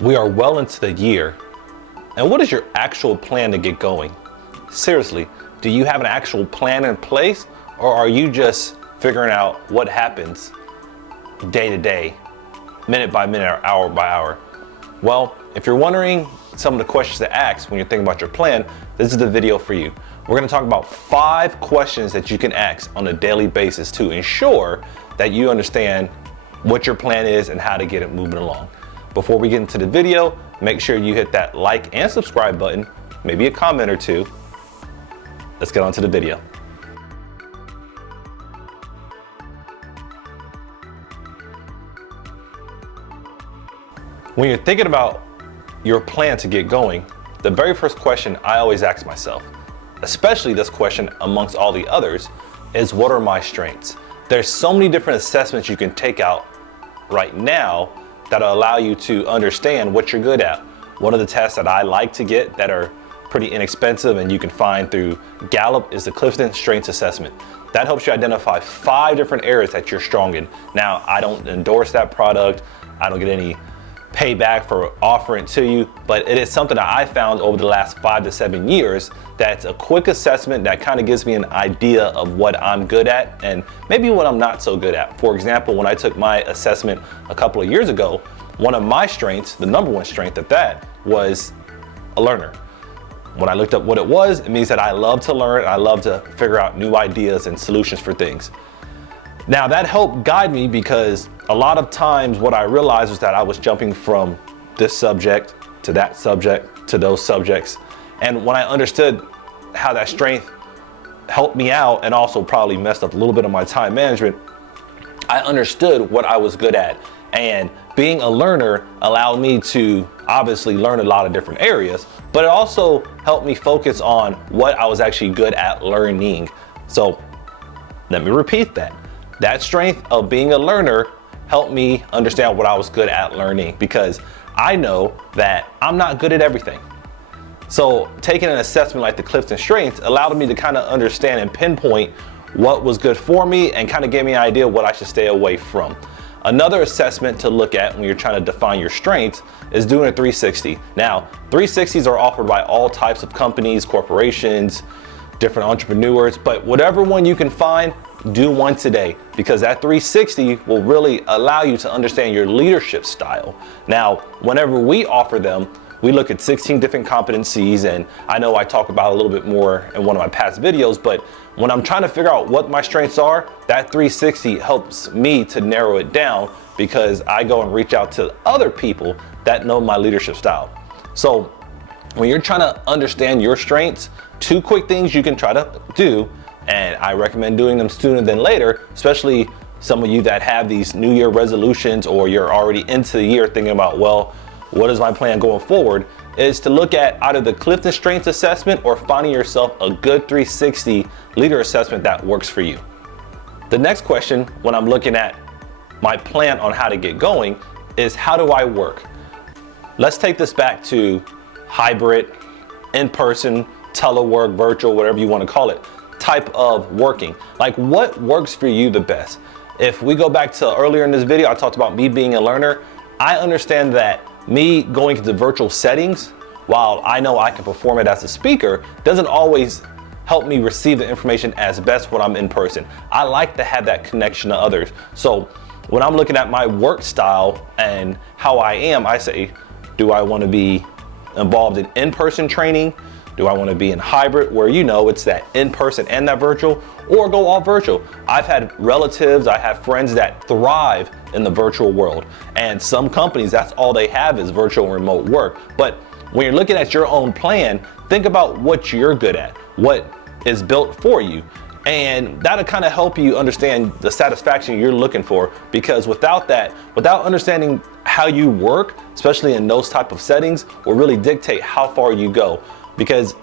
We are well into the year. And what is your actual plan to get going? Seriously, do you have an actual plan in place, or are you just figuring out what happens day to day, minute by minute, or hour by hour? Well, if you're wondering some of the questions to ask when you're thinking about your plan, this is the video for you. We're going to talk about 5 questions that you can ask on a daily basis to ensure that you understand what your plan is and how to get it moving along. Before we get into the video, make sure you hit that like and subscribe button, maybe a comment or two. Let's get on to the video. When you're thinking about your plan to get going, the very first question I always ask myself, especially this question amongst all the others, is what are my strengths? There's so many different assessments you can take out right now that'll allow you to understand what you're good at. One of the tests that I like to get that are pretty inexpensive and you can find through Gallup is the Clifton Strengths Assessment. That helps you identify 5 different areas that you're strong in. Now, I don't endorse that product. I don't get any payback for offering it to you, but it is something that I found over the last 5 to 7 years that's a quick assessment that kind of gives me an idea of what I'm good at and maybe what I'm not so good at. For example, when I took my assessment a couple of years ago, one of my strengths, the number one strength of that, was a learner. When I looked up what it was, it means that I love to learn, I love to figure out new ideas and solutions for things. Now that helped guide me because a lot of times what I realized was that I was jumping from this subject to that subject to those subjects. And when I understood how that strength helped me out and also probably messed up a little bit of my time management, I understood what I was good at. And being a learner allowed me to obviously learn a lot of different areas, but it also helped me focus on what I was actually good at learning. So let me repeat that. That strength of being a learner helped me understand what I was good at learning, because I know that I'm not good at everything. So taking an assessment like the Clifton Strengths allowed me to kind of understand and pinpoint what was good for me and kind of gave me an idea of what I should stay away from. Another assessment to look at when you're trying to define your strengths is doing a 360. Now, 360s are offered by all types of companies, corporations, different entrepreneurs, but whatever one you can find, do one today, because that 360 will really allow you to understand your leadership style. Now, whenever we offer them, we look at 16 different competencies, and I know I talk about a little bit more in one of my past videos, but when I'm trying to figure out what my strengths are, that 360 helps me to narrow it down, because I go and reach out to other people that know my leadership style. So when you're trying to understand your strengths, 2 quick things you can try to do, and I recommend doing them sooner than later, especially some of you that have these New Year resolutions, or you're already into the year thinking about, well, what is my plan going forward, is to look at either the Clifton Strengths Assessment or finding yourself a good 360 leader assessment that works for you. The next question when I'm looking at my plan on how to get going is, how do I work? Let's take this back to hybrid, in-person, telework, virtual, whatever you want to call it, type of working. Like, what works for you the best? If we go back to earlier in this video, I talked about me being a learner. I understand that me going into virtual settings, while I know I can perform it as a speaker, doesn't always help me receive the information as best when I'm in person. I like to have that connection to others. So when I'm looking at my work style and how I am, I say, do I want to be involved in in-person training? Do I want to be in hybrid, where it's that in-person and that virtual, or go all virtual? I've had relatives, I have friends that thrive in the virtual world, and some companies, that's all they have is virtual and remote work. But when you're looking at your own plan, think about what you're good at, what is built for you, and that'll kind of help you understand the satisfaction you're looking for, because without understanding how you work, especially in those type of settings, will really dictate how far you go. Because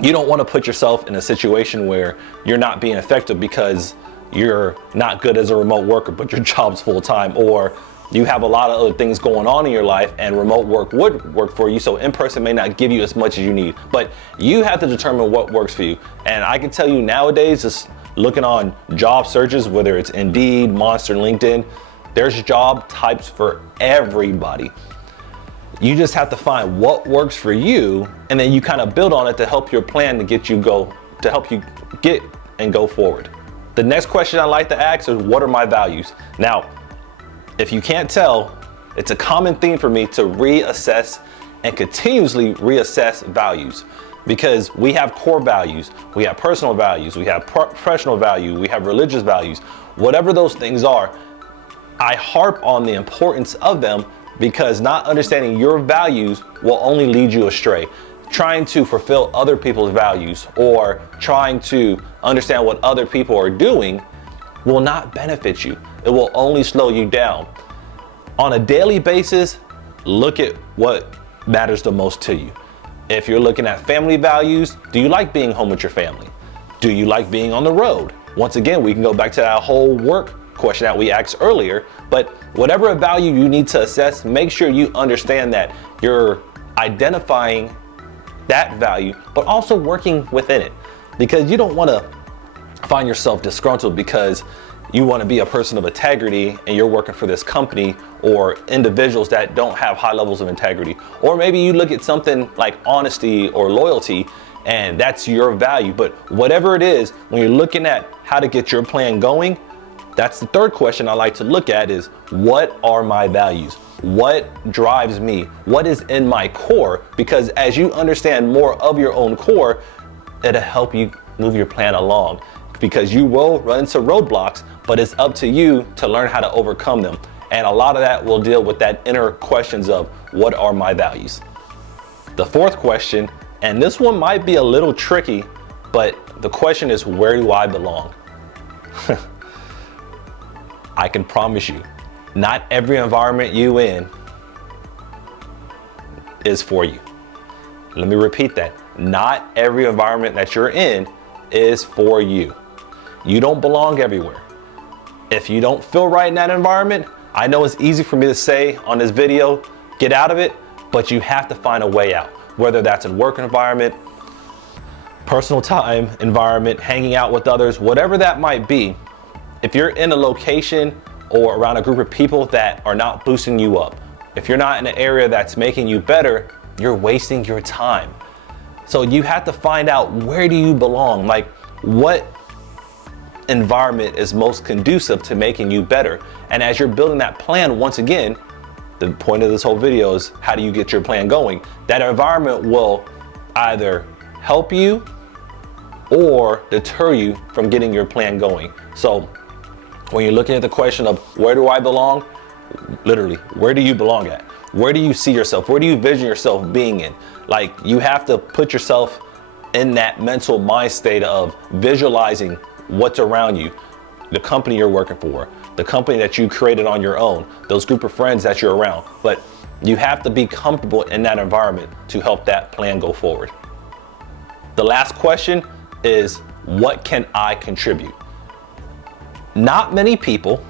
you don't want to put yourself in a situation where you're not being effective because you're not good as a remote worker, but your job's full time, or you have a lot of other things going on in your life and remote work would work for you. So in-person may not give you as much as you need, but you have to determine what works for you. And I can tell you nowadays, just looking on job searches, whether it's Indeed, Monster, LinkedIn, there's job types for everybody. You just have to find what works for you, and then you kind of build on it to help your plan to help you get and go forward. The next question I like to ask is, what are my values? Now, if you can't tell, it's a common theme for me to reassess and continuously reassess values, because we have core values, we have personal values, we have professional value, we have religious values. Whatever those things are, I harp on the importance of them, because not understanding your values will only lead you astray. Trying to fulfill other people's values or trying to understand what other people are doing will not benefit you. It will only slow you down. On a daily basis, look at what matters the most to you. If you're looking at family values, do you like being home with your family? Do you like being on the road? Once again, we can go back to that whole work question that we asked earlier, but whatever value you need to assess, make sure you understand that you're identifying that value, but also working within it, because you don't want to find yourself disgruntled because you want to be a person of integrity and you're working for this company or individuals that don't have high levels of integrity. Or maybe you look at something like honesty or loyalty and that's your value. But whatever it is, when you're looking at how to get your plan going, that's the third question I like to look at is, what are my values? What drives me? What is in my core? Because as you understand more of your own core, it'll help you move your plan along, because you will run into roadblocks, but it's up to you to learn how to overcome them. And a lot of that will deal with that inner questions of, what are my values? The fourth question, and this one might be a little tricky, but the question is, where do I belong? I can promise you, not every environment you in is for you. Let me repeat that. Not every environment that you're in is for you. You don't belong everywhere. If you don't feel right in that environment, I know it's easy for me to say on this video, get out of it, but you have to find a way out. Whether that's in work environment, personal time environment, hanging out with others, whatever that might be. If you're in a location or around a group of people that are not boosting you up, if you're not in an area that's making you better, you're wasting your time. So you have to find out, where do you belong? Like, what environment is most conducive to making you better? And as you're building that plan, once again, the point of this whole video is, how do you get your plan going? That environment will either help you or deter you from getting your plan going. So when you're looking at the question of, where do I belong? Literally, where do you belong at? Where do you see yourself? Where do you vision yourself being in? Like, you have to put yourself in that mental mind state of visualizing what's around you, the company you're working for, the company that you created on your own, those group of friends that you're around. But you have to be comfortable in that environment to help that plan go forward. The last question is, what can I contribute? Not many people,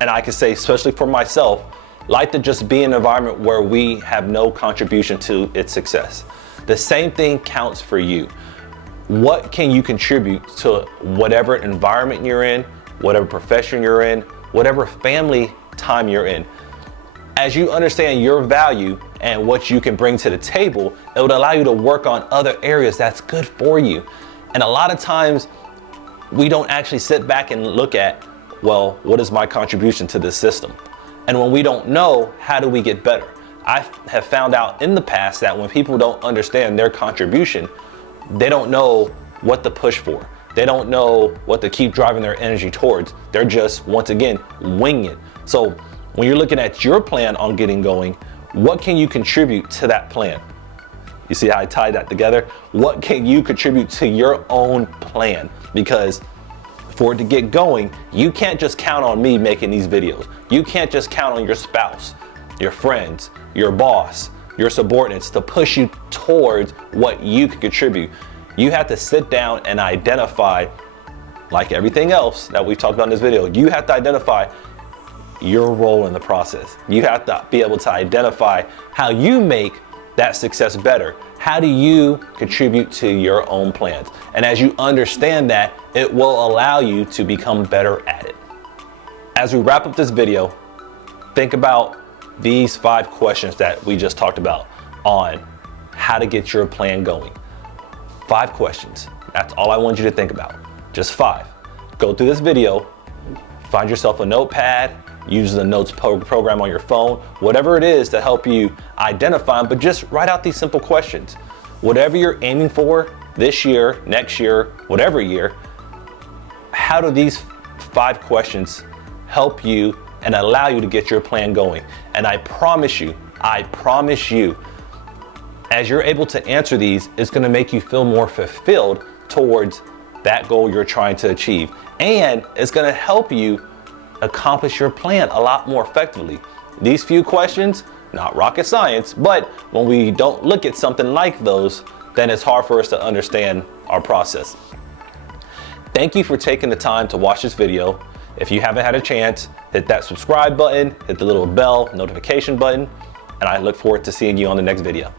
and I can say especially for myself, like to just be in an environment where we have no contribution to its success. The same thing counts for you. What can you contribute to whatever environment you're in, whatever profession you're in, whatever family time you're in? As you understand your value and what you can bring to the table, it would allow you to work on other areas that's good for you. And a lot of times we don't actually sit back and look at, well, what is my contribution to this system? And when we don't know, how do we get better? I have found out in the past that when people don't understand their contribution, they don't know what to push for. They don't know what to keep driving their energy towards. They're just, once again, winging it. So when you're looking at your plan on getting going, what can you contribute to that plan? You see how I tied that together? What can you contribute to your own plan? Because for it to get going, you can't just count on me making these videos. You can't just count on your spouse, your friends, your boss, your subordinates to push you towards what you can contribute. You have to sit down and identify, like everything else that we've talked about in this video, you have to identify your role in the process. You have to be able to identify how you make that success better. How do you contribute to your own plans? And as you understand that, it will allow you to become better at it. As we wrap up this video, think about these 5 questions that we just talked about on how to get your plan going. 5 questions. That's all I want you to think about. Just 5. Go through this video, find yourself a notepad, use the notes program on your phone, whatever it is to help you identify them, but just write out these simple questions. Whatever you're aiming for this year, next year, whatever year, how do these 5 questions help you and allow you to get your plan going? And I promise you, as you're able to answer these, it's gonna make you feel more fulfilled towards that goal you're trying to achieve. And it's gonna help you accomplish your plan a lot more effectively. These few questions, not rocket science, but when we don't look at something like those, then it's hard for us to understand our process. Thank you for taking the time to watch this video. If you haven't had a chance, hit that subscribe button, hit the little bell notification button, and I look forward to seeing you on the next video.